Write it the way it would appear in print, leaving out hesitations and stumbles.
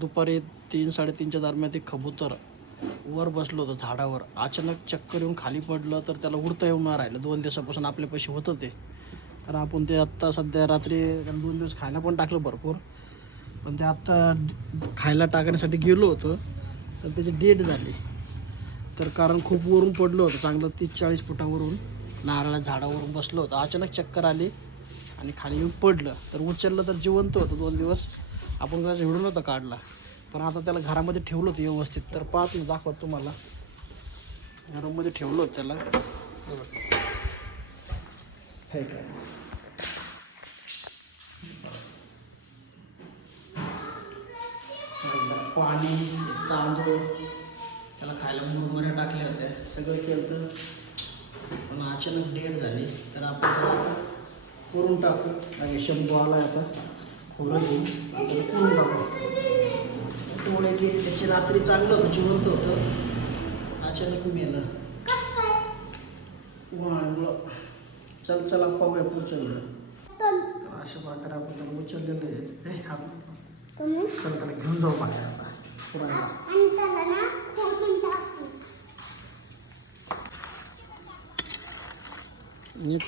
दुपारी 3-3:30च्या दरम्यान ते कबूतर वर बसलो होतं झाडावर. अचानक चक्कर येऊन खाली पडलं, तर त्याला उडता येऊन नाही राहिलं. 2 दिवसापासून आपल्या पैसे होतं ते. तर आपण ते आत्ता सध्या रात्री 2 दिवस खायला पण टाकलं भरपूर. पण ते आत्ता खायला टाकण्यासाठी गेलो होतो, तर त्याची डेट झाली. तर कारण खूप वरून पडलं होतं, चांगलं 30-40 फुटावरून नारळाच्या झाडावरून बसलं होतं. अचानक चक्कर आली आणि खाली येऊन पडलं. तर उचललं तर जिवंत होतं. 2 दिवस आपण त्याचा व्हिडिओ नव्हता काढला. पण आता त्याला घरामध्ये ठेवलं होतं व्यवस्थित. तर पाहत मी दाखवत तुम्हाला. घरामध्ये ठेवलं होतं त्याला. हे काय पाणी, तांदूळ, त्याला खायला मुरमुऱ्या टाकल्या होत्या, सगळं केलं. तर पण अचानक डेट झाली. तर आपण त्याला आता करून टाकू. शंभू आला आता खोरं घेऊन आपल्याला करून टाकू. डोळे गेले त्याची. रात्री चांगलं होतं, जिवंत होतं, अचानक मेलं. चल चला पाहूया उचललं. तर अशा प्रकारे आपण त्याला उचललेलं आहे. हे हात तर त्याला घेऊन जाऊ बाहेर आता पुरायला. नीट